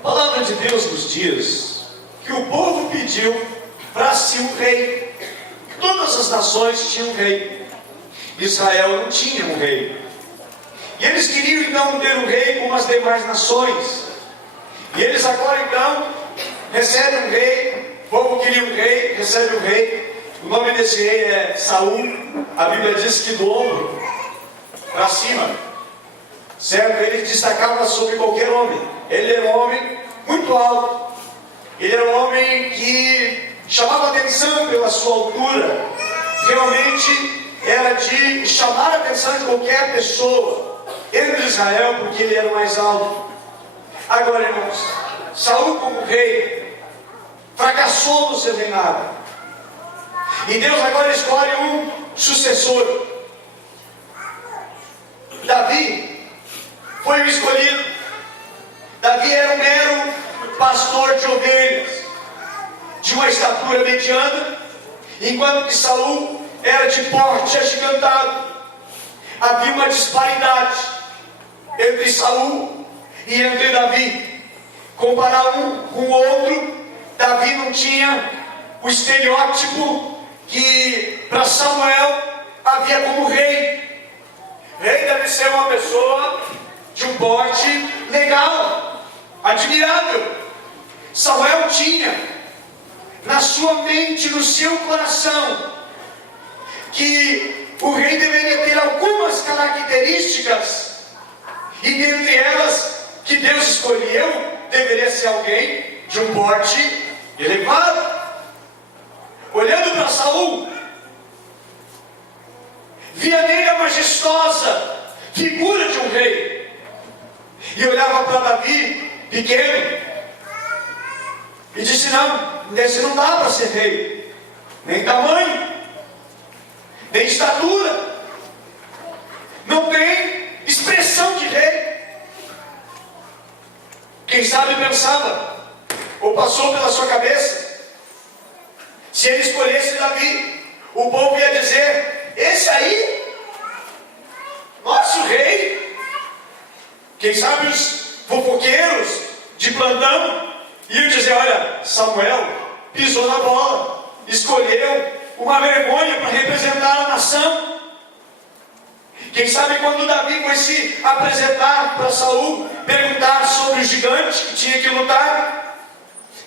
A palavra de Deus nos diz que o povo pediu para si um rei. Todas as nações tinham um rei. Israel não tinha um rei. E eles queriam então ter um rei como as demais nações. E eles agora então recebem um rei. O povo queria um rei, recebe um rei. O nome desse rei é Saul. A Bíblia diz que do ombro para cima, certo? Ele destacava sobre qualquer homem. Ele era um homem muito alto. Ele era um homem que chamava atenção pela sua altura. Realmente era de chamar a atenção de qualquer pessoa entre Israel, porque ele era o mais alto. Agora, irmãos, Saul como rei fracassou no seu reinado. E Deus agora escolhe um sucessor. Davi foi o escolhido. Davi era um mero pastor de ovelhas, de uma estatura mediana, enquanto que Saul era de porte agigantado. Havia uma disparidade entre Saul e entre Davi. Comparar um com o outro, Davi não tinha o estereótipo que para Samuel havia como rei. Rei deve ser uma pessoa de um porte legal, admirável. Samuel tinha na sua mente, no seu coração, que o rei deveria ter algumas características, e dentre elas, que Deus escolheu, deveria ser alguém de um porte elevado. Olhando para Saul, via nele a majestosa figura de um rei, e olhava para Davi, pequeno, e disse: não, esse não dá para ser rei, nem tamanho, nem estatura, não tem expressão de rei. Quem sabe pensava, ou passou pela sua cabeça, se ele escolhesse Davi, o povo ia dizer: esse aí, nosso rei. Quem sabe os fofoqueiros de plantão iam dizer: olha, Samuel pisou na bola, escolheu uma vergonha para representar a nação. Quem sabe quando Davi foi se apresentar para Saul, perguntar sobre o gigante que tinha que lutar,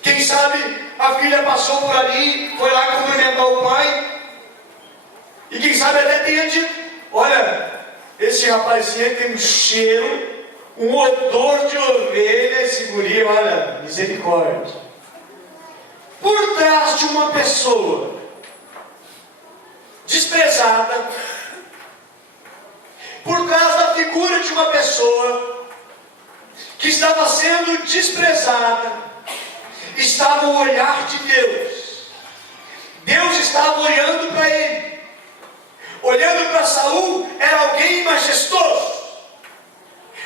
quem sabe a filha passou por ali, foi lá cumprimentar o pai, e quem sabe até tenha dito: olha, esse rapazinho tem um cheiro, um odor de ovelha, esse guri, olha, misericórdia. Por trás de uma pessoa desprezada, por trás da figura de uma pessoa que estava sendo desprezada, estava o olhar de Deus. Deus estava olhando para ele. Olhando para Saul, era alguém majestoso.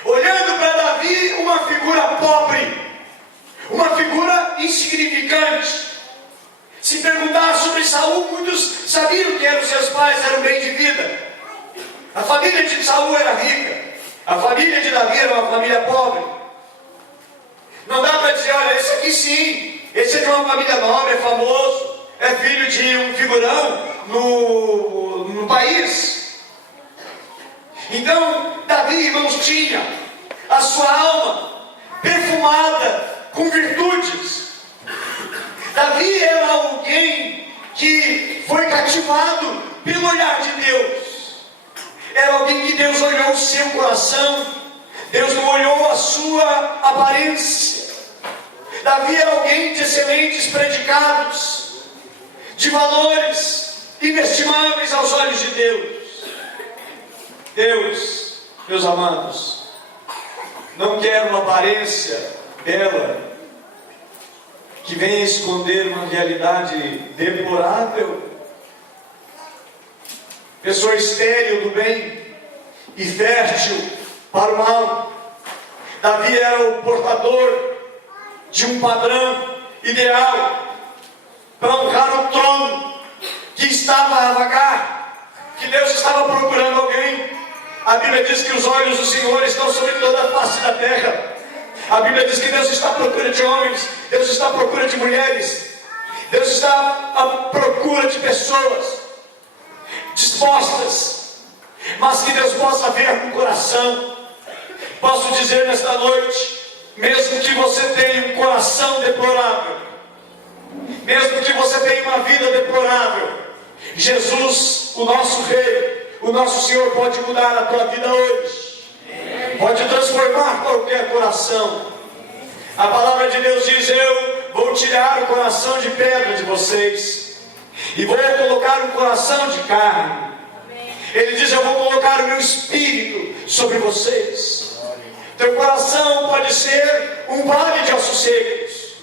Olhando para Davi, uma figura pobre, uma figura insignificante. Se perguntar sobre Saul, muitos sabiam que eram seus pais, eram bem de vida. A família de Saul era rica, a família de Davi era uma família pobre. Não dá para dizer: olha, esse aqui sim, esse é de uma família nobre, é famoso, é filho de um figurão no país. Então, Davi, irmãos, tinha a sua alma perfumada com virtudes. Davi era alguém que foi cativado pelo olhar de Deus. Era alguém que Deus olhou o seu coração. Deus não olhou a sua aparência. Davi era alguém de excelentes predicados, de valores inestimáveis aos olhos de Deus. Deus, meus amados, não quer uma aparência bela que venha esconder uma realidade deplorável. Pessoa estéril do bem e fértil para o mal. Davi era o portador de um padrão ideal para honrar o trono que estava a vagar, que Deus estava procurando alguém. A Bíblia diz que os olhos do Senhor estão sobre toda a face da terra, A Bíblia diz que Deus está à procura de homens, Deus está à procura de mulheres, Deus está à procura de pessoas dispostas, mas que Deus possa ver com o coração. Posso dizer nesta noite, mesmo que você tenha um coração deplorável, mesmo que você tenha uma vida deplorável, Jesus, o nosso Rei, o nosso Senhor, pode mudar a tua vida hoje, pode transformar qualquer coração. A palavra de Deus diz: eu vou tirar o coração de pedra de vocês e vou colocar um coração de carne. Ele diz: eu vou colocar o meu espírito sobre vocês. Teu coração pode ser um vale de ossos secos,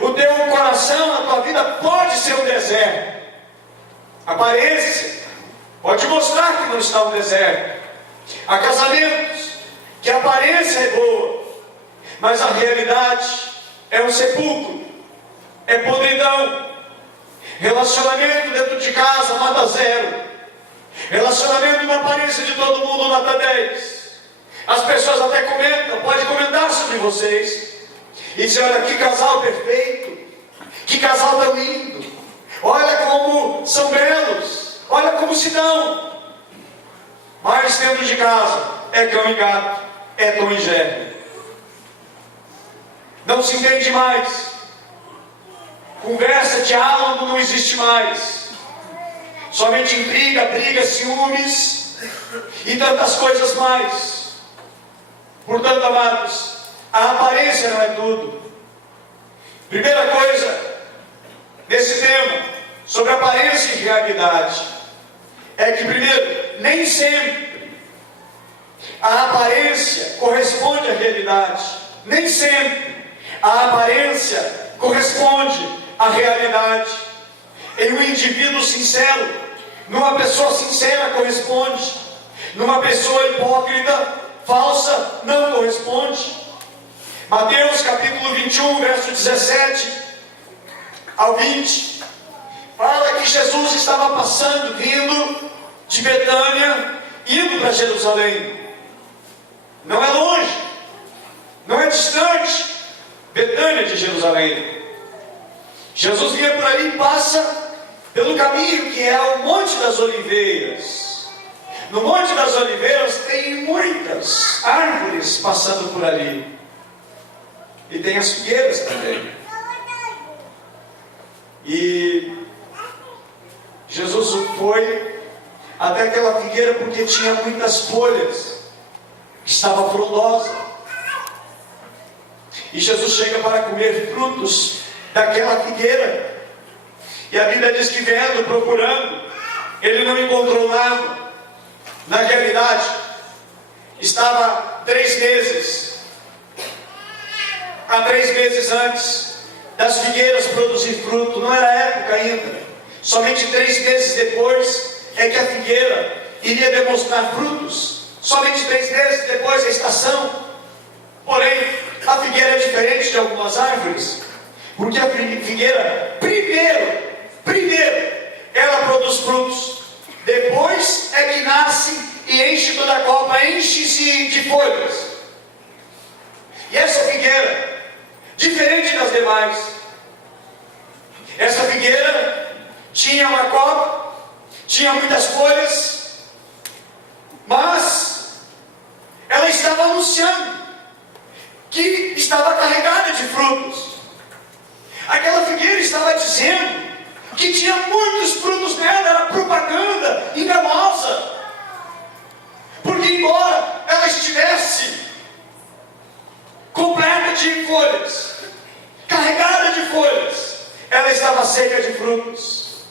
o teu coração, a tua vida pode ser um deserto. A aparência pode mostrar que não está um deserto. Há casamentos que a aparência é boa, mas a realidade é um sepulcro, é podridão. Relacionamento dentro de casa nota 0, relacionamento na aparência de todo mundo nota 10. As pessoas até comentam, pode comentar sobre vocês e dizer: olha que casal perfeito, que casal tão lindo, olha como são belos, olha como se dão. Mas dentro de casa é cão e gato, é Tom e Jerry. Não se entende mais, conversa, diálogo não existe mais, somente intriga, briga, ciúmes e tantas coisas mais. Portanto, amados, a aparência não é tudo. Primeira coisa nesse tema sobre aparência e realidade é que, primeiro, nem sempre a aparência corresponde à realidade. Nem sempre a aparência corresponde à realidade. Em um indivíduo sincero, numa pessoa sincera corresponde, numa pessoa hipócrita, falsa, não corresponde. Mateus capítulo 21, verso 17 ao 20, fala que Jesus estava passando, vindo de Betânia, indo para Jerusalém. Não é longe, não é distante, Betânia de Jerusalém. Jesus vinha por ali e passa pelo caminho que é o Monte das Oliveiras. No Monte das Oliveiras tem muitas árvores passando por ali. E tem as figueiras também. E Jesus foi até aquela figueira porque tinha muitas folhas, estava frondosa. E Jesus chega para comer frutos daquela figueira. E a Bíblia diz que vendo, procurando, ele não encontrou nada. Na realidade, estava 3 meses, há 3 meses antes das figueiras produzir fruto, não era época ainda. Somente 3 meses depois é que a figueira iria demonstrar frutos. Somente 3 meses depois da estação. Porém, a figueira é diferente de algumas árvores, porque a figueira, primeiro, ela produz frutos. Depois é que nasce e enche toda a copa, enche-se de folhas. E essa figueira, diferente das demais, essa figueira tinha uma copa, tinha muitas folhas, mas ela estava anunciando que estava carregada de frutos. Aquela figueira estava dizendo que tinha muitos frutos nela, era propaganda enganosa. Porque embora ela estivesse completa de folhas, carregada de folhas, ela estava seca de frutos.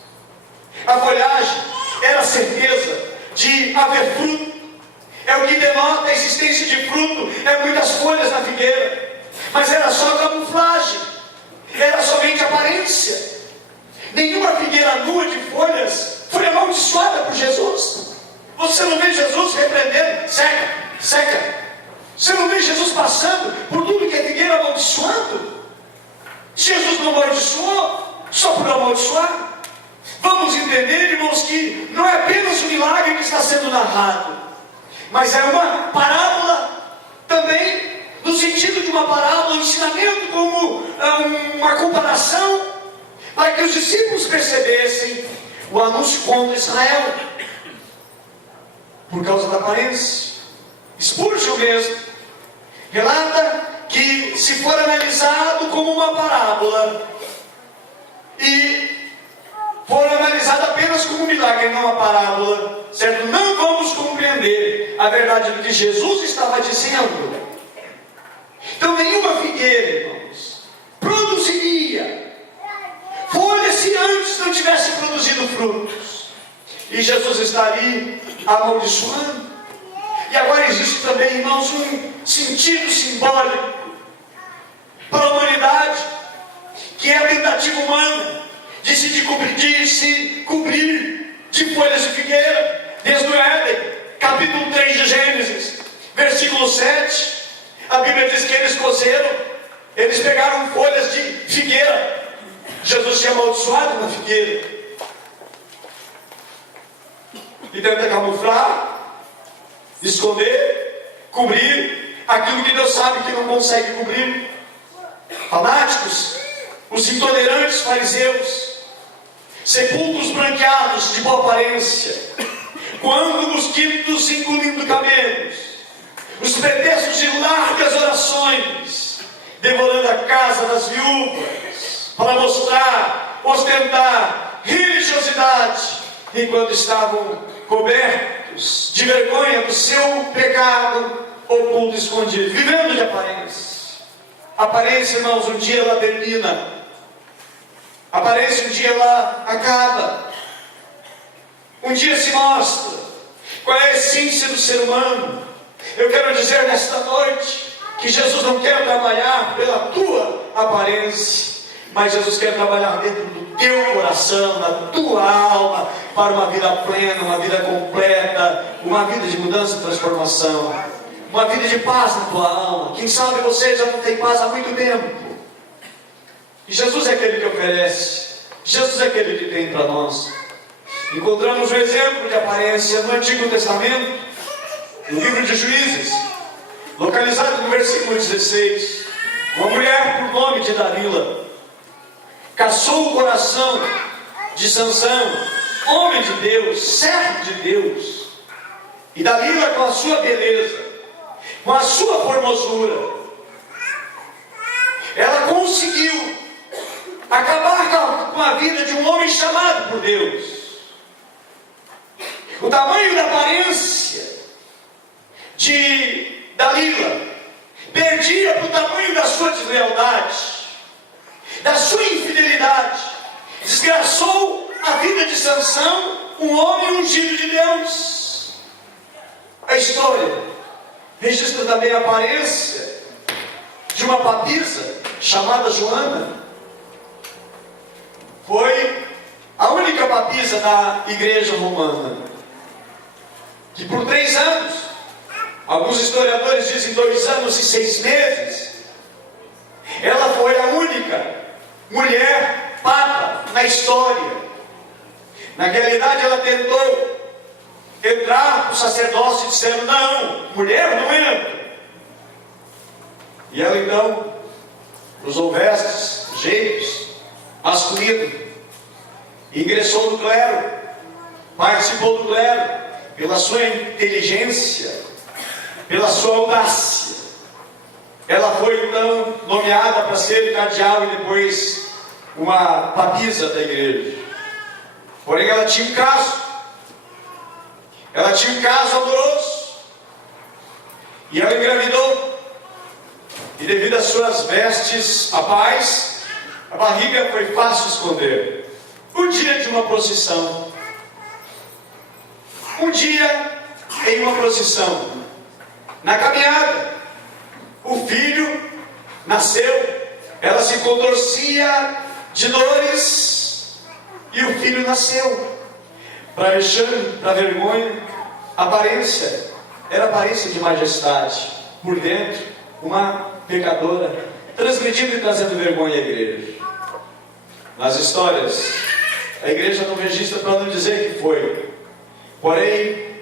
A folhagem era a certeza de haver fruto, é o que denota a existência de fruto, é muitas folhas na figueira, mas era só camuflagem, era somente aparência. Nenhuma figueira nua de folhas foi amaldiçoada por Jesus. Você não vê Jesus repreendendo, seca. Você não vê Jesus passando por tudo que é figueira amaldiçoando. Jesus não amaldiçoou só por amaldiçoar. Vamos entender, irmãos, que não é apenas um milagre que está sendo narrado, mas é uma parábola também, no sentido sentido de uma parábola, um ensinamento como uma comparação, para que os discípulos percebessem o anúncio contra Israel, por causa da aparência. Spurgeon mesmo relata que, se for analisado como uma parábola e for analisado apenas como um milagre, não uma parábola, certo? Não vamos compreender a verdade do que Jesus estava dizendo. Então, nenhuma figueira, irmãos, produziria folhas se antes não tivesse produzido frutos. E Jesus está ali amaldiçoando. E agora existe também, irmãos, um sentido simbólico para a humanidade, que é a tentativa humana de se cobrir de folhas de figueira, desde o Éden, capítulo 3 de Gênesis, versículo 7, a Bíblia diz que eles pegaram folhas de figueira. Jesus tinha amaldiçoado uma figueira, e tenta camuflar, esconder, cobrir aquilo que Deus sabe que não consegue cobrir. Fanáticos, os intolerantes fariseus, sepulcros branqueados de boa aparência, quando mosquitos engolindo camelos, os pretextos de largas orações, devorando a casa das viúvas, para mostrar, ostentar religiosidade, enquanto estavam cobertos de vergonha do seu pecado oculto e escondido, vivendo de aparência. Aparência, irmãos, um dia ela termina. Aparência, um dia ela acaba. Um dia se mostra qual é a essência do ser humano. Eu quero dizer nesta noite que Jesus não quer trabalhar pela tua aparência, mas Jesus quer trabalhar dentro do teu coração, na tua alma, para uma vida plena, uma vida completa, uma vida de mudança e transformação, uma vida de paz na tua alma. Quem sabe você já não tem paz há muito tempo. E Jesus é aquele que oferece, Jesus é aquele que tem para nós. Encontramos um exemplo de aparência no Antigo Testamento, no livro de Juízes, localizado no versículo 16. Uma mulher por nome de Dalila caçou o coração de Sansão, homem de Deus, servo de Deus. E Dalila, com a sua beleza, com a sua formosura, ela conseguiu acabar com a vida de um homem chamado por Deus. O tamanho da aparência de Dalila perdia para o tamanho da sua deslealdade, da sua infidelidade. Desgraçou a vida de Sansão, um homem ungido de Deus. A história registra também a aparência de uma papisa chamada Joana. Foi a única papisa da igreja romana, que por 3 anos, alguns historiadores dizem 2 anos e 6 meses, ela foi a única mulher papa na história. Naquela idade ela tentou entrar para o sacerdócio e disseram: não, mulher não entra. E ela então usou vestes, jeitos masculinos, ingressou no clero, participou do clero, pela sua inteligência, pela sua audácia. Ela foi então nomeada para ser cardeal e depois uma papisa da igreja. Porém ela tinha um caso. Ela tinha um caso amoroso. E ela engravidou. E devido às suas vestes apais, a barriga foi fácil esconder. Um dia de uma procissão. Um dia em uma procissão, na caminhada, o filho nasceu. Ela se contorcia de dores e o filho nasceu. Para vexame, para vergonha, a aparência era aparência de majestade. Por dentro, uma pecadora, transmitindo e trazendo vergonha à igreja. Nas histórias, a igreja não registra para não dizer que foi. Porém,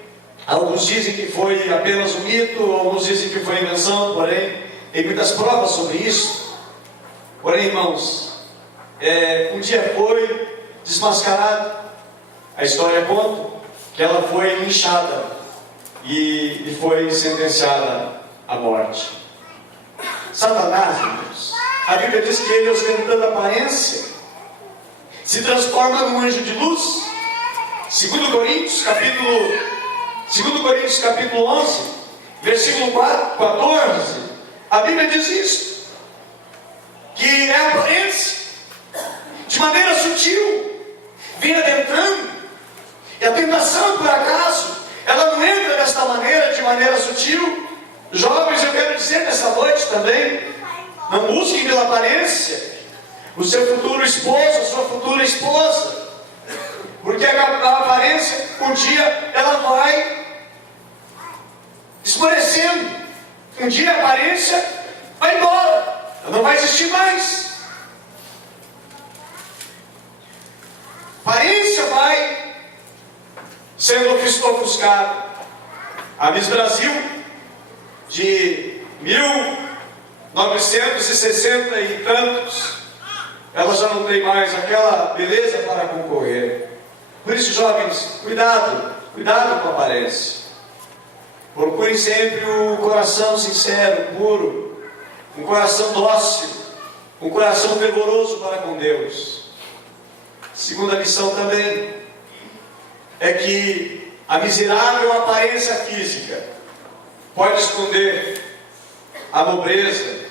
alguns dizem que foi apenas um mito, alguns dizem que foi invenção, porém, tem muitas provas sobre isso. Porém, irmãos, um dia foi desmascarado. A história conta que ela foi linchada e foi sentenciada à morte. Satanás, irmãos, a Bíblia diz que ele, ostentando aparência, se transforma num anjo de luz. 2 Coríntios capítulo 11, versículo 14, a Bíblia diz isso, que é a aparência, de maneira sutil, vem adentrando, e a tentação, por acaso, ela não entra desta maneira, de maneira sutil. Jovens, eu quero dizer nessa noite também, não busquem pela aparência o seu futuro esposo, a sua futura esposa, porque a aparência, um dia, ela vai escurecendo. Um dia a aparência vai embora, ela não vai existir mais. A aparência vai sendo ofuscada. A Miss Brasil, de 1960 e tantos, ela já não tem mais aquela beleza para concorrer. Por isso, jovens, cuidado com a aparência. Procurem sempre o coração sincero, puro, um coração dócil, um coração fervoroso para com Deus. Segunda lição também é que a miserável aparência física pode esconder a nobreza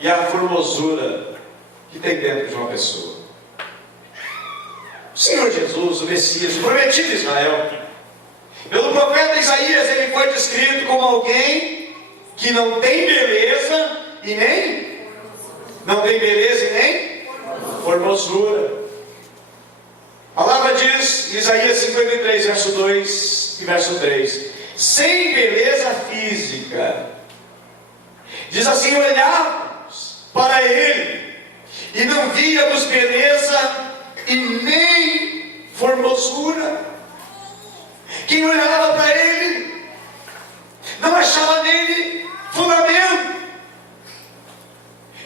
e a formosura que tem dentro de uma pessoa. O Senhor Jesus, o Messias, o prometido de Israel, pelo profeta Isaías, ele foi descrito como alguém que não tem beleza e nem formosura. A palavra diz, Isaías 53, verso 2 e verso 3, sem beleza física. Diz assim: olhávamos para ele e não víamos beleza e nem formosura. Quem olhava para ele não achava nele fundamento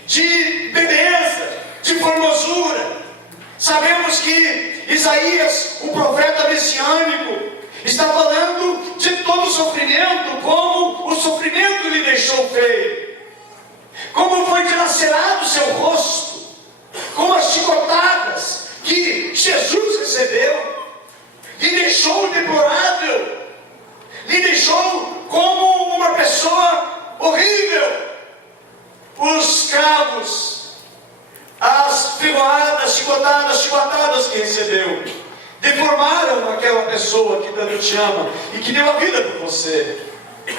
de beleza, de formosura. Sabemos que Isaías, o profeta messiânico, está falando de todo o sofrimento, como o sofrimento lhe deixou feio, como foi dilacerado o seu rosto, como as chicotadas que Jesus recebeu, lhe deixou deplorável, lhe deixou como uma pessoa horrível. Os cravos, as ferroadas, chibatadas que recebeu, deformaram aquela pessoa que tanto te ama e que deu a vida por você.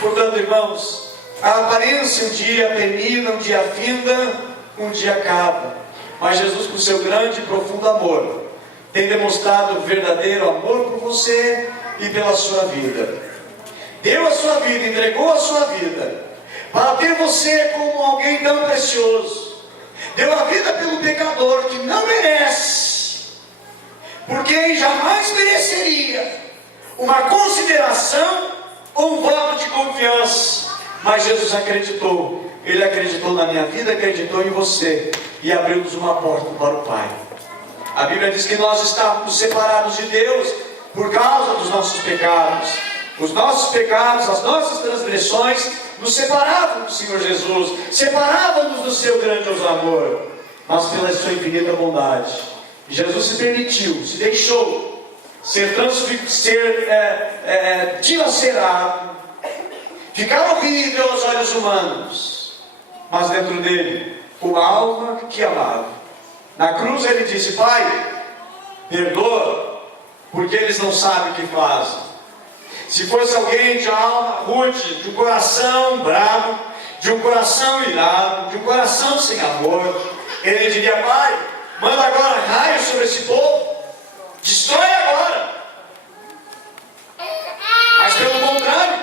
Portanto, irmãos, a aparência um dia termina, um dia finda, um dia acaba. Mas Jesus, com seu grande e profundo amor, tem demonstrado verdadeiro amor por você e pela sua vida. Deu a sua vida, entregou a sua vida para ter você como alguém tão precioso. Deu a vida pelo pecador que não merece, porque jamais mereceria uma consideração ou um voto de confiança. Mas Jesus acreditou. Ele acreditou na minha vida, acreditou em você e abriu-nos uma porta para o Pai. A Bíblia diz que nós estávamos separados de Deus por causa dos nossos pecados. Os nossos pecados, as nossas transgressões nos separavam do Senhor Jesus, separavam-nos do seu grandioso amor. Mas pela sua infinita bondade, Jesus se permitiu, se deixou ser dilacerado, ficar horrível aos olhos humanos, mas dentro dele uma alma que amava. Na cruz ele disse: Pai, perdoa, porque eles não sabem o que fazem. Se fosse alguém de alma rude, de um coração bravo, de um coração irado, de um coração sem amor, ele diria: Pai, manda agora raios sobre esse povo, destrói agora. Mas pelo contrário,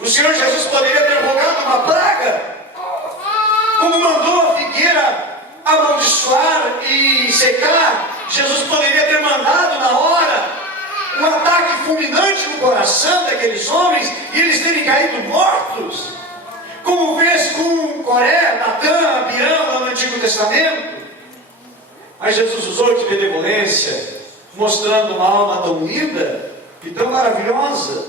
o Senhor Jesus poderia ter rogado uma praga, como mandou a figueira amaldiçoar e secar. Jesus poderia ter mandado na hora um ataque fulminante no coração daqueles homens e eles terem caído mortos. como fez com Coré, Datã, Abiram, lá no Antigo Testamento. Mas Jesus usou de benevolência, mostrando uma alma tão linda e tão maravilhosa.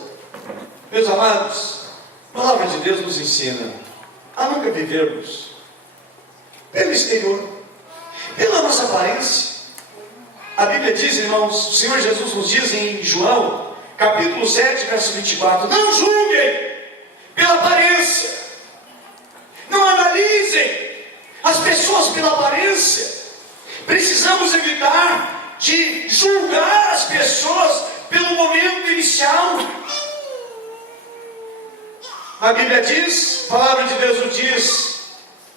Meus amados, a palavra de Deus nos ensina a nunca vivermos pelo exterior, pela nossa aparência. A Bíblia diz, irmãos, o Senhor Jesus nos diz em João, capítulo 7, verso 24, não julguem pela aparência, não analisem as pessoas pela aparência. Precisamos evitar de julgar as pessoas pelo momento inicial. A Bíblia diz, a palavra de Deus nos diz,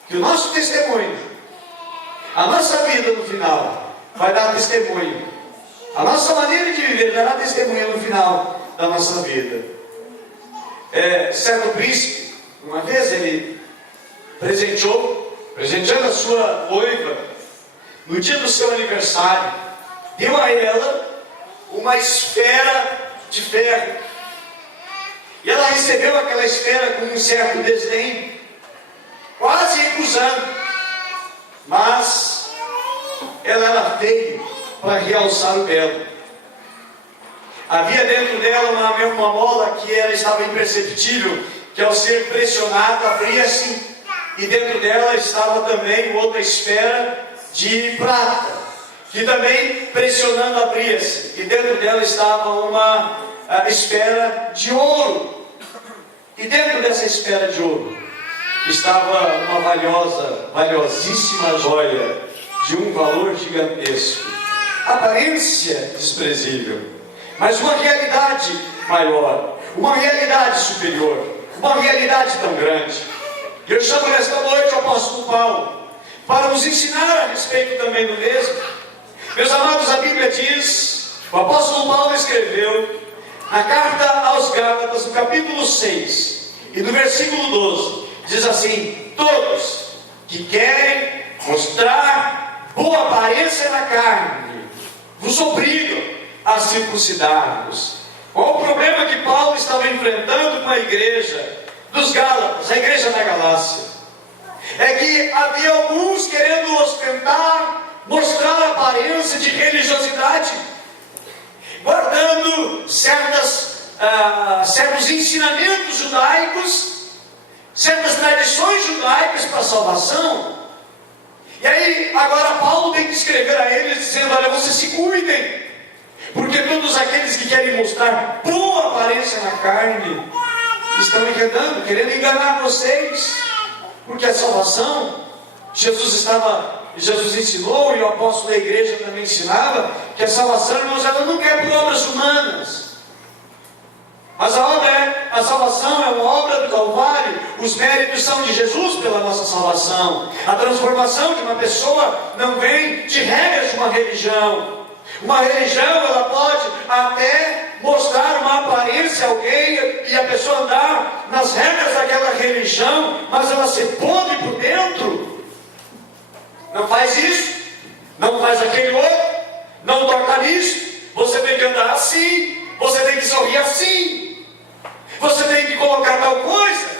que o nosso testemunho, a nossa vida no final, vai dar testemunho. A nossa maneira de viver dará testemunho no final da nossa vida. Certo príncipe, uma vez ele presenteando a sua noiva, no dia do seu aniversário, deu a ela uma esfera de ferro. E ela recebeu aquela esfera com um certo desdém, quase recusando. Mas ela era feia para realçar o belo. Havia dentro dela uma mola que estava imperceptível, que ao ser pressionada abria-se, e dentro dela estava também outra esfera de prata, que também pressionando abria-se, e dentro dela estava uma esfera de ouro, e dentro dessa esfera de ouro estava uma valiosíssima joia de um valor gigantesco, aparência desprezível, mas uma realidade maior, uma realidade superior, uma realidade tão grande. Eu chamo nesta noite o apóstolo Paulo para nos ensinar a respeito também do mesmo. Meus amados, a Bíblia diz, o apóstolo Paulo escreveu na carta aos Gálatas, no capítulo 6 e no versículo 12, diz assim: todos que querem mostrar boa aparência na carne vos obrigam a circuncidar-vos. Qual o problema que Paulo estava enfrentando com a igreja dos Gálatas, a igreja da Galácia? É que havia alguns querendo ostentar, mostrar a aparência de religiosidade, guardando certos ensinamentos judaicos, certas tradições judaicas para a salvação. E aí, agora Paulo tem que escrever a eles dizendo: olha, vocês se cuidem, porque todos aqueles que querem mostrar boa aparência na carne estão enredando, querendo enganar vocês, porque a salvação, Jesus ensinou, e o apóstolo da igreja também ensinava, que a salvação, irmãos, ela não é por obras humanas, mas a salvação é uma obra do Calvário. Os méritos são de Jesus pela nossa salvação. A transformação de uma pessoa não vem de regras de uma religião. Uma religião, ela pode até mostrar uma aparência a alguém e a pessoa andar nas regras daquela religião, mas ela ser podre por dentro. Não faz isso, não faz aquele outro, não toca nisso. Você tem que andar assim, você tem que sorrir assim, você tem que colocar tal coisa,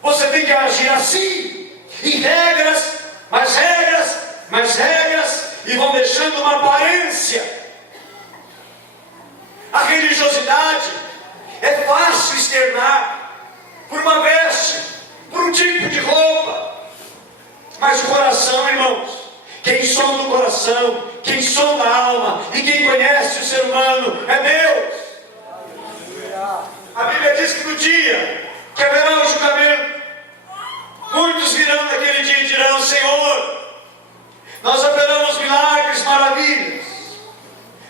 você tem que agir assim, e regras, mais regras, e vão deixando uma aparência. A religiosidade é fácil externar por uma veste, por um tipo de roupa, mas o coração, irmãos, quem sonda o coração, quem sonda a alma e quem conhece o ser humano é Deus. A Bíblia diz que no dia que haverá o julgamento, muitos virão naquele dia e dirão: Senhor, nós operamos milagres, maravilhas,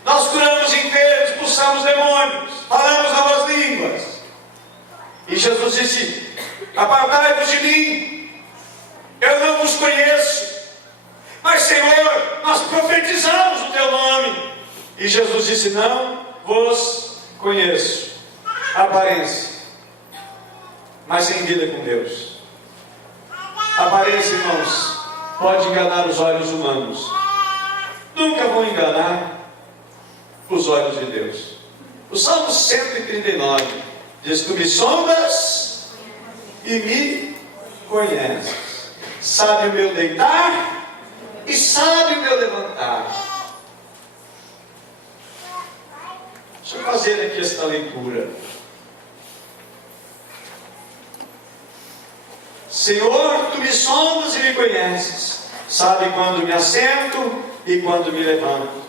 nós curamos enfermos, expulsamos demônios, falamos novas línguas. E Jesus disse: apartai-vos de mim, eu não vos conheço. Mas Senhor, nós profetizamos o teu nome. E Jesus disse: não vos conheço. Aparência, mas sem vida com Deus. Aparência, irmãos, pode enganar os olhos humanos, nunca vão enganar os olhos de Deus. O Salmo 139 diz: tu me sondas e me conheces. Sabe o meu deitar e sabe o meu levantar. Deixa eu fazer aqui esta leitura. Senhor, tu me sondas e me conheces. Sabe quando me assento e quando me levanto.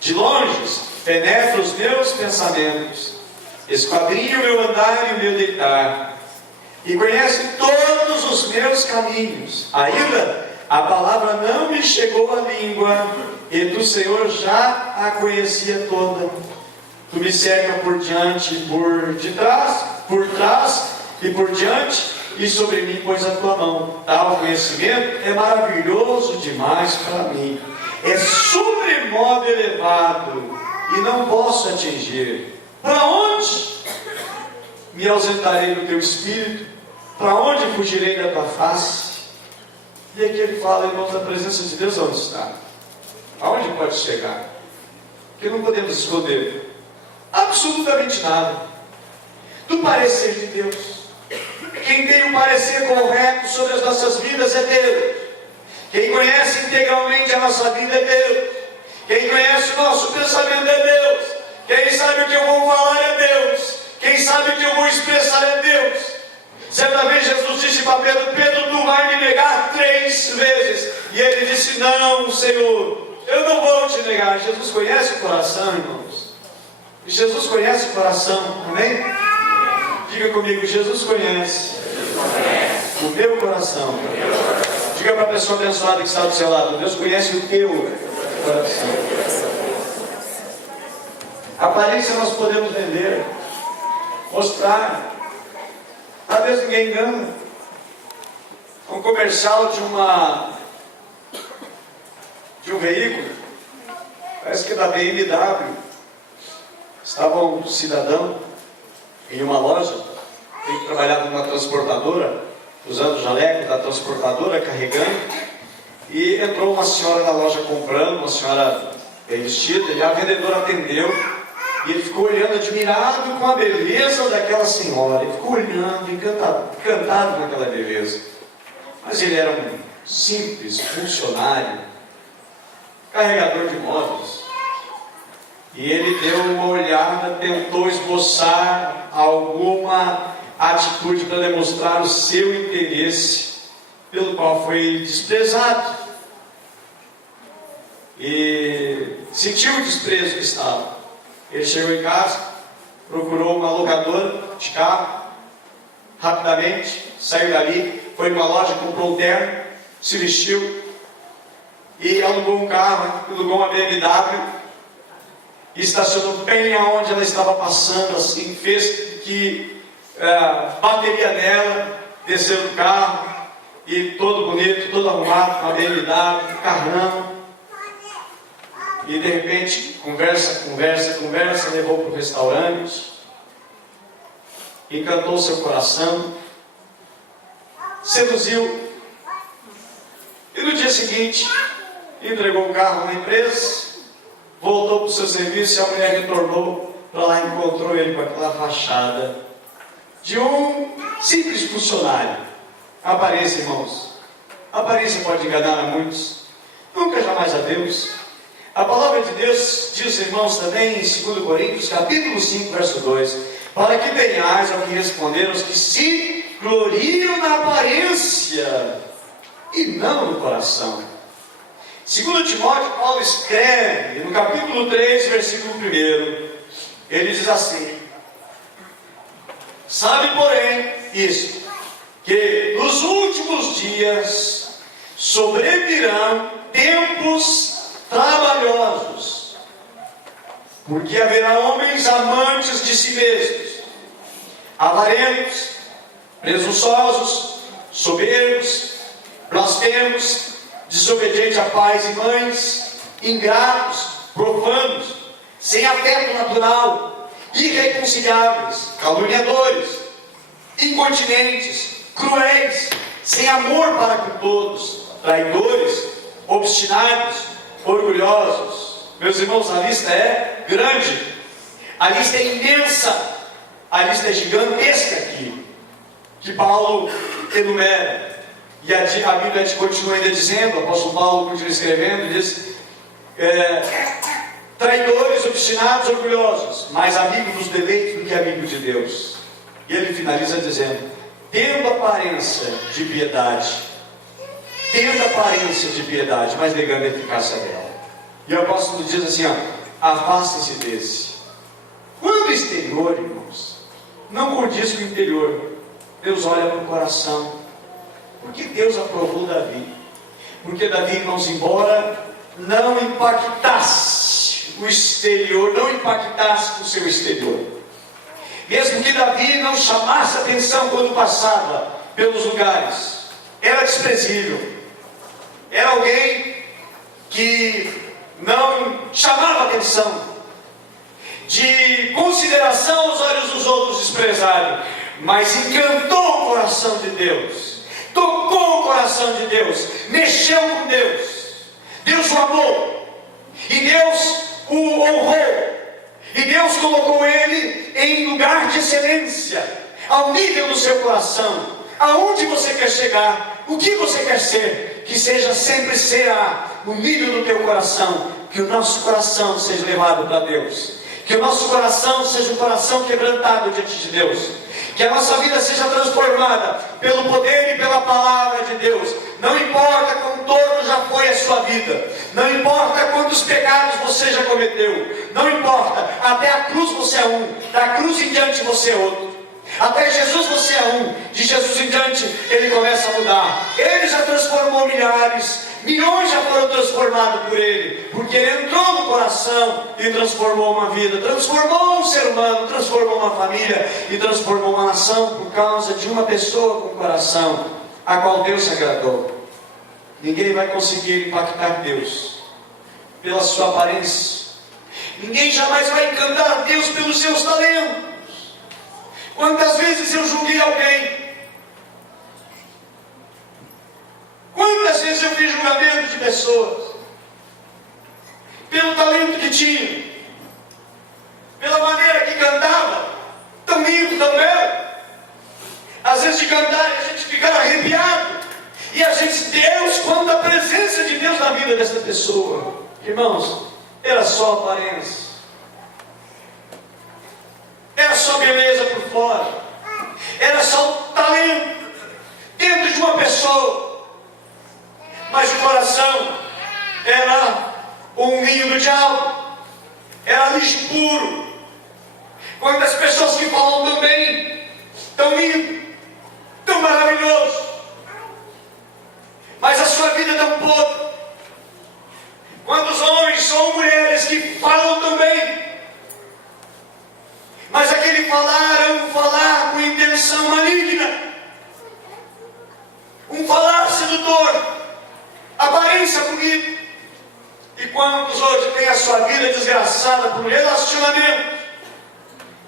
De longe, penetra os meus pensamentos. Esquadrinha o meu andar e o meu deitar. E conhece todos os meus caminhos. Ainda a palavra não me chegou à língua, e do Senhor já a conhecia toda. Tu me cerca por diante e por trás e por diante, e sobre mim pões a tua mão. Tal conhecimento é maravilhoso demais para mim. É sobremodo elevado, e não posso atingir. Para onde me ausentarei do teu espírito? Para onde fugirei da tua face? E aqui ele fala, irmãos, da presença de Deus onde está? Aonde pode chegar? Porque não podemos esconder absolutamente nada do parecer de Deus. Quem tem um parecer correto sobre as nossas vidas é Deus. Quem conhece integralmente a nossa vida é Deus. Quem conhece o nosso pensamento é Deus. Quem sabe o que eu vou falar é Deus. Quem sabe o que eu vou expressar é Deus. Certa vez Jesus disse para Pedro: Pedro, tu vai me negar 3 vezes. E ele disse: não, Senhor, eu não vou te negar. Jesus conhece o coração, irmãos. E Jesus conhece o coração, amém? Diga comigo: Jesus conhece o meu coração. Diga para a pessoa abençoada que está do seu lado: Deus conhece o teu coração. A aparência nós podemos vender, mostrar. Talvez ninguém engana. Um comercial de um veículo, parece que é da BMW. Estava um cidadão em uma loja, ele trabalhava numa transportadora, usando o jaleco da transportadora, carregando, e entrou uma senhora na loja comprando, uma senhora bem vestida, e a vendedora atendeu, e ele ficou olhando, admirado com a beleza daquela senhora. Ele ficou olhando, encantado com aquela beleza. Mas ele era um simples funcionário, carregador de móveis. E ele deu uma olhada, tentou esboçar alguma atitude para demonstrar o seu interesse, pelo qual foi desprezado. E sentiu o desprezo que estava. Ele chegou em casa, procurou uma locadora de carro, rapidamente saiu dali, foi numa loja, comprou um terno, se vestiu e alugou um carro, alugou uma BMW, e estacionou bem aonde ela estava passando, assim, fez que bateria nela, desceu do carro, e todo bonito, todo arrumado, com a BMW, carrão. E de repente, conversa, levou para o restaurante, encantou seu coração, seduziu, e no dia seguinte, entregou o carro na empresa, voltou para o seu serviço, e a mulher retornou para lá e encontrou ele com aquela fachada de um simples funcionário. A aparência, irmãos, a aparência pode enganar a muitos, nunca jamais a Deus. A palavra de Deus diz, irmãos, também em 2 Coríntios, capítulo 5, verso 2, para que tenhais ao que responder os que se gloriam na aparência e não no coração. 2 Timóteo, Paulo escreve, no capítulo 3, versículo 1, ele diz assim: sabe, porém, isto, que nos últimos dias sobrevirão tempos trabalhosos, porque haverá homens amantes de si mesmos, avarentos, presunçosos, soberbos, blasfemos, desobedientes a pais e mães, ingratos, profanos, sem afeto natural, irreconciliáveis, caluniadores, incontinentes, cruéis, sem amor para com todos, traidores, obstinados, orgulhosos. Meus irmãos, a lista é grande, a lista é imensa, a lista é gigantesca aqui, que Paulo enumera. E a Bíblia continua ainda dizendo, o apóstolo Paulo continua escrevendo, diz: traidores, obstinados, orgulhosos, mais amigo dos deleitos do que amigo de Deus. E ele finaliza dizendo: tendo aparência de piedade, mas negando a eficácia dela. E o apóstolo diz assim: afastem-se desse. Quando o exterior, irmãos, não condiz com o interior, Deus olha para o coração. Porque Deus aprovou Davi? Porque Davi, irmãos, embora não impactasse o exterior, não impactasse o seu exterior, mesmo que Davi não chamasse atenção quando passava pelos lugares, era desprezível, era alguém que não chamava atenção, de consideração aos olhos dos outros desprezado, mas encantou o coração de Deus, tocou o coração de Deus, mexeu com Deus, Deus o amou, e Deus o honrou, e Deus colocou ele em lugar de excelência, ao nível do seu coração. Aonde você quer chegar? O que você quer ser? Que seja sempre será no nível do teu coração. Que o nosso coração seja levado para Deus. Que o nosso coração seja um coração quebrantado diante de Deus. Que a nossa vida seja transformada pelo poder e pela palavra de Deus. Não importa quão torto já foi a sua vida. Não importa quantos pecados você já cometeu. Não importa. Até a cruz você é um. Da cruz em diante você é outro. Até Jesus você é um. De Jesus em diante ele começa a mudar. Ele já transformou milhares. Milhões já foram transformados por ele. Porque ele entrou no coração e transformou uma vida. Transformou um ser humano. Transformou uma família. E transformou uma nação por causa de uma pessoa com coração, a qual Deus se agradou. Ninguém vai conseguir impactar Deus pela sua aparência. Ninguém jamais vai encantar a Deus pelos seus talentos. Quantas vezes eu julguei alguém? Quantas vezes eu fiz julgamento de pessoas pelo talento que tinha, pela maneira que cantava, tão lindo, tão belo. Às vezes de cantar a gente fica arrepiado, e a gente, Deus, quando a presença de Deus na vida dessa pessoa, irmãos, era só aparência, era só beleza por fora, era só o talento dentro de uma pessoa, mas o coração era um ninho do diabo, era lixo puro. Quantas pessoas que falam tão bem, tão lindo, tão maravilhoso, mas a sua vida é tão podre. Quantos homens ou mulheres que falam tão bem, mas aquele falar é um falar com intenção maligna, um falar sedutor, aparência bonita. E quantos hoje têm a sua vida desgraçada por um relacionamento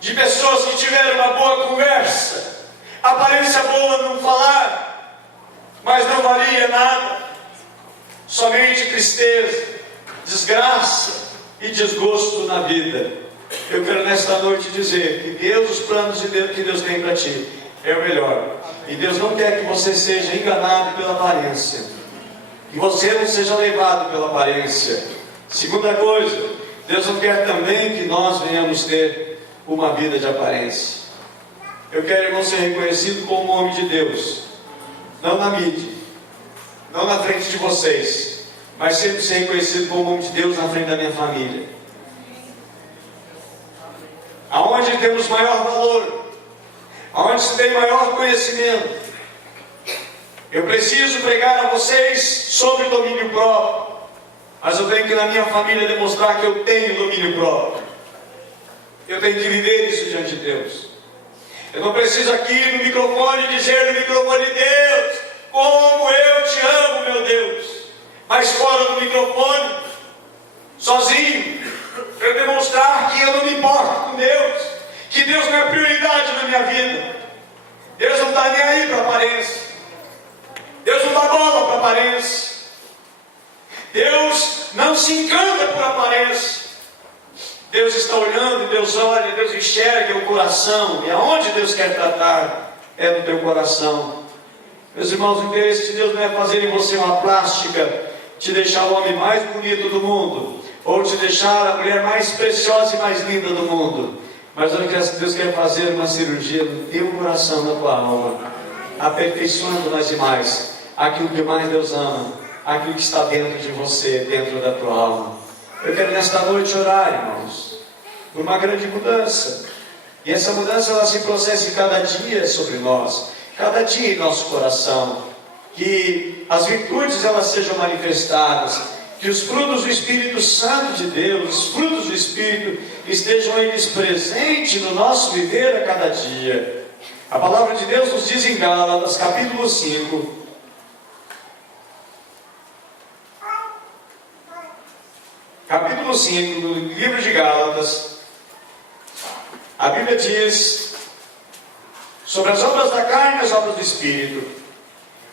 de pessoas que tiveram uma boa conversa, aparência boa no falar, mas não valia nada, somente tristeza, desgraça e desgosto na vida. Eu quero nesta noite dizer que Deus, os planos de Deus que Deus tem para ti é o melhor, e Deus não quer que você seja enganado pela aparência, que você não seja levado pela aparência. Segunda coisa, Deus não quer também que nós venhamos ter uma vida de aparência. Eu quero, irmão, ser reconhecido como homem de Deus, não na mídia, não na frente de vocês, mas sempre ser reconhecido como homem de Deus na frente da minha família. Aonde temos maior valor, aonde se tem maior conhecimento. Eu preciso pregar a vocês sobre domínio próprio, mas eu tenho que na minha família demonstrar que eu tenho domínio próprio. Eu tenho que viver isso diante de Deus. Eu não preciso aqui no microfone dizer no microfone: Deus, como eu te amo, meu Deus. Mas fora do microfone, sozinho, eu demonstrar que eu não me importo com Deus, que Deus não é prioridade na minha vida. Deus não está nem aí para a aparência. Deus não dá bola para a aparência. Deus não se encanta por aparência. Deus está olhando, Deus olha, Deus enxerga o coração. E aonde Deus quer tratar é no teu coração. Meus irmãos, o interesse de Deus não é fazer em você uma plástica, te deixar o homem mais bonito do mundo, ou te deixar a mulher mais preciosa e mais linda do mundo. Mas o que Deus quer fazer uma cirurgia no teu coração, na tua alma, aperfeiçoando mais e mais aquilo que mais Deus ama, aquilo que está dentro de você, dentro da tua alma. Eu quero nesta noite orar, irmãos, por uma grande mudança. E essa mudança ela se processa cada dia sobre nós, cada dia em nosso coração. Que as virtudes elas sejam manifestadas, que os frutos do Espírito Santo de Deus, os frutos do Espírito, estejam eles presentes no nosso viver a cada dia. A palavra de Deus nos diz em Gálatas, capítulo 5, no livro de Gálatas, a Bíblia diz sobre as obras da carne e as obras do Espírito.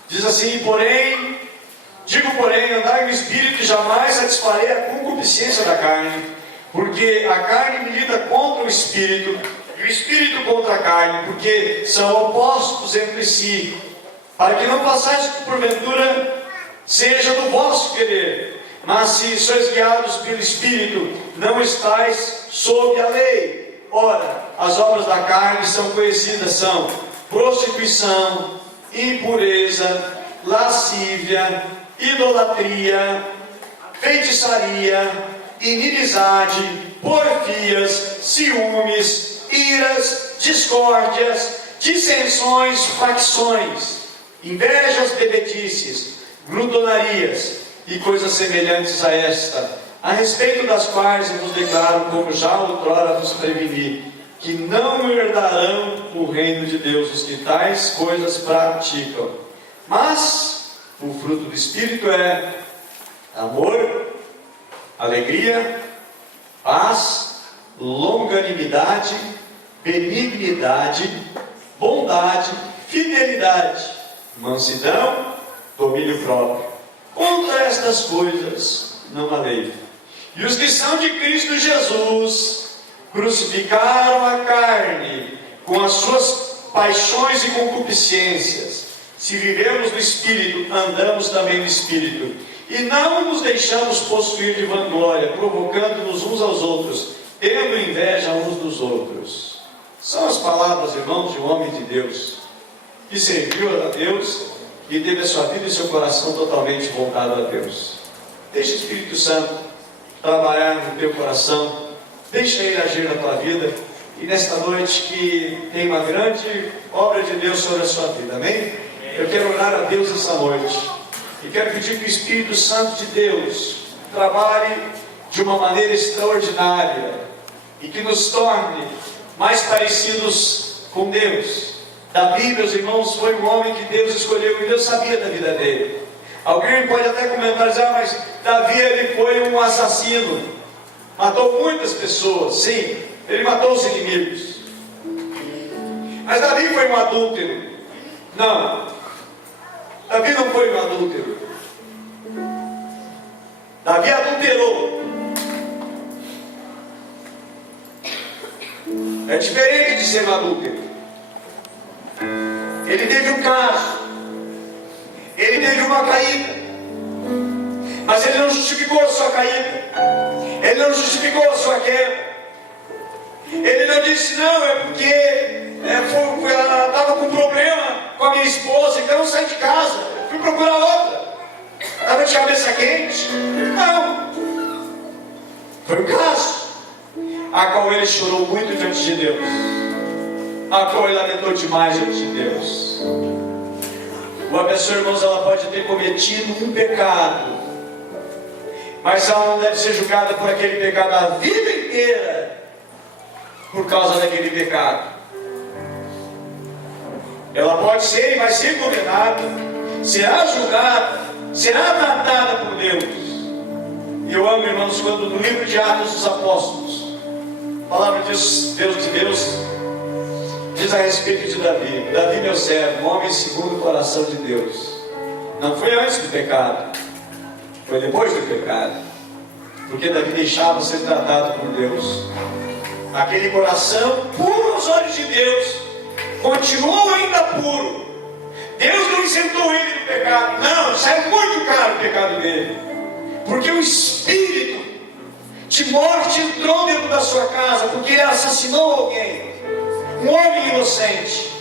Diz assim: digo porém, andai no Espírito e jamais satisfarei a concupiscência da carne, porque a carne milita contra o Espírito, e o Espírito contra a carne, porque são opostos entre si, para que não façais que porventura seja do vosso querer. Mas se sois guiados pelo Espírito, não estáis sob a lei. Ora, as obras da carne são conhecidas, são prostituição, impureza, lascívia, idolatria, feitiçaria, inimizade, porfias, ciúmes, iras, discórdias, dissensões, facções, invejas, bebedices, glutonarias e coisas semelhantes a esta, a respeito das quais eu vos declaro, como já outrora vos preveni, que não herdarão o reino de Deus os que tais coisas praticam. Mas o fruto do Espírito é amor, alegria, paz, longanimidade, benignidade, bondade, fidelidade, mansidão, domínio próprio. Contra estas coisas não há lei. E os que são de Cristo Jesus crucificaram a carne com as suas paixões e concupiscências. Se vivemos no Espírito, andamos também no Espírito. E não nos deixamos possuir de vanglória, provocando-nos uns aos outros, tendo inveja uns dos outros. São as palavras, irmãos, de um homem de Deus, que serviu a Deus e teve a sua vida e seu coração totalmente voltado a Deus. Deixa o Espírito Santo trabalhar no teu coração, deixa Ele agir na tua vida, e nesta noite que tem uma grande obra de Deus sobre a sua vida, amém? Eu quero orar a Deus essa noite, e quero pedir que o Espírito Santo de Deus trabalhe de uma maneira extraordinária, e que nos torne mais parecidos com Deus. Davi, meus irmãos, foi um homem que Deus escolheu, e Deus sabia da vida dele. Alguém pode até comentar, dizer, mas Davi ele foi um assassino, matou muitas pessoas. Sim, ele matou os inimigos. Mas Davi foi um adúltero? Não, Davi não foi um adúltero. Davi adulterou. É diferente de ser um adúltero. Ele teve um caso, ele teve uma caída, mas ele não justificou a sua caída, ele não justificou a sua queda, ele não disse, não, é porque ela estava com problema com a minha esposa, então eu saí de casa, fui procurar outra, estava de cabeça quente. Não, foi um caso a qual ele chorou muito diante de Deus, a qual ele lamentou demais diante de Deus. Uma pessoa, irmãos, ela pode ter cometido um pecado, mas ela não deve ser julgada por aquele pecado a vida inteira, por causa daquele pecado. Ela pode ser e vai ser condenada, será julgada, será tratada por Deus. E eu amo, irmãos, quando no livro de Atos dos Apóstolos, a palavra de Deus diz a respeito de Davi: Davi, meu servo, homem segundo o coração de Deus. Não foi antes do pecado, foi depois do pecado, porque Davi deixava ser tratado por Deus. Aquele coração puro aos olhos de Deus continuou ainda puro, Deus não isentou ele do pecado. Não, saiu muito caro o pecado dele. Porque o espírito de morte entrou dentro da sua casa, porque ele assassinou alguém, um homem inocente.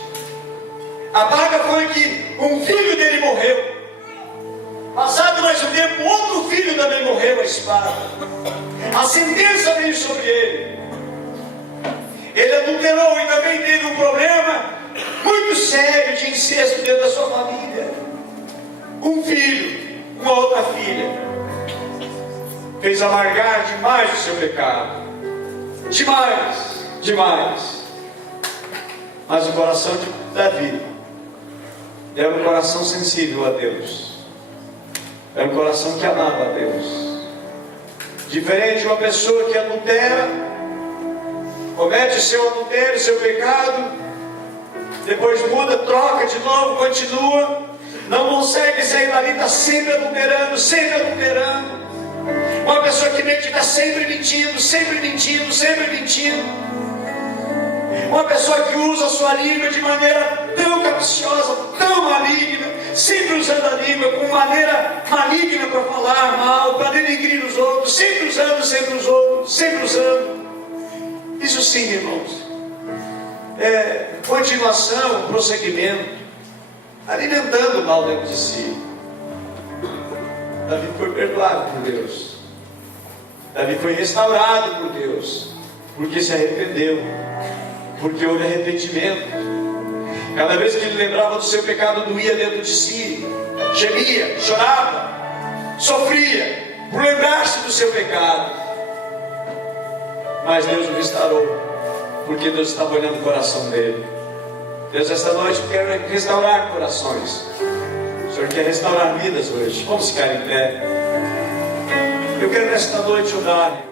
A praga foi que um filho dele morreu. Passado mais um tempo, outro filho também morreu à espada. A sentença veio sobre ele. Ele adulterou e também teve um problema muito sério de incesto dentro da sua família. Um filho, uma outra filha, fez amargar demais o seu pecado. Demais. Mas o coração de Davi era um coração sensível a Deus. Era um coração que amava a Deus. Diferente de uma pessoa que adultera, comete o seu adultério, o seu pecado, depois muda, troca de novo, continua, não consegue sair dali, está sempre adulterando. Uma pessoa que mente está sempre mentindo. Uma pessoa que usa a sua língua de maneira tão capciosa, tão maligna, sempre usando a língua com maneira maligna para falar mal, para denegrir os outros, sempre usando. Isso sim, irmãos, é continuação, prosseguimento, alimentando o mal dentro de si. Davi foi perdoado por Deus. Davi foi restaurado por Deus, porque se arrependeu, porque houve arrependimento. Cada vez que ele lembrava do seu pecado, doía dentro de si, gemia, chorava, sofria por lembrar-se do seu pecado. Mas Deus o restaurou, porque Deus estava olhando o coração dele. Deus, esta noite quer restaurar corações. O Senhor quer restaurar vidas hoje. Vamos ficar em pé. Eu quero nesta noite orar.